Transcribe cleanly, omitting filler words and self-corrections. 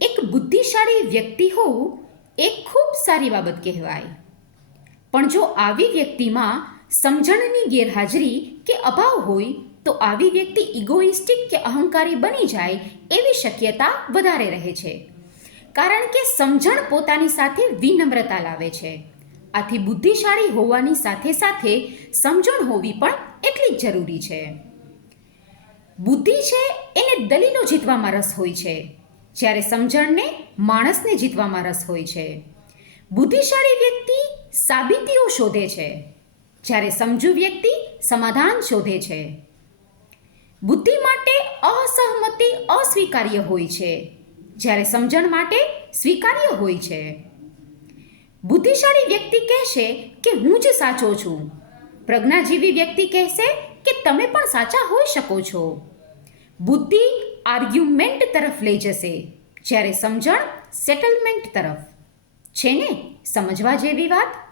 એક બુદ્ધિશાળી વ્યક્તિ હોવું એ ખૂબ સારી બાબત કહેવાય. પણ જો આવી વ્યક્તિમાં સમજણની ગેરહાજરી કે અભાવ હોય તો આવી વ્યક્તિ ઇગોઇસ્ટિક કે અહંકારી બની જાય એવી શક્યતા વધારે રહે છે. કારણ કે સમજણ પોતાની સાથે વિનમ્રતા લાવે છે. આથી બુદ્ધિશાળી હોવાની સાથે સાથે સમજણ હોવી પણ એટલી જ જરૂરી છે. બુદ્ધિ છે એને દલીલો જીતવામાં રસ હોય છે, જ્યારે સમજણને માણસને જીતવામાં રસ હોય છે. બુદ્ધિશાળી વ્યક્તિ સાબિતીઓ શોધે છે, જ્યારે સમજુ વ્યક્તિ સમાધાન શોધે છે. બુદ્ધિ માટે અસહમતિ અસ્વીકાર્ય હોય છે, જ્યારે સમજણ માટે સ્વીકાર્ય હોય છે. બુદ્ધિશાળી વ્યક્તિ કહેશે કે હું જ સાચો છું. પ્રજ્ઞાજીવી વ્યક્તિ કહેશે કે તમે પણ સાચા હોઈ શકો છો. બુદ્ધિ આર્ગ્યુમેન્ટ તરફ લઈ જશે, જ્યારે સમજણ સેટલમેન્ટ તરફ. છે ને સમજવા જેવી વાત?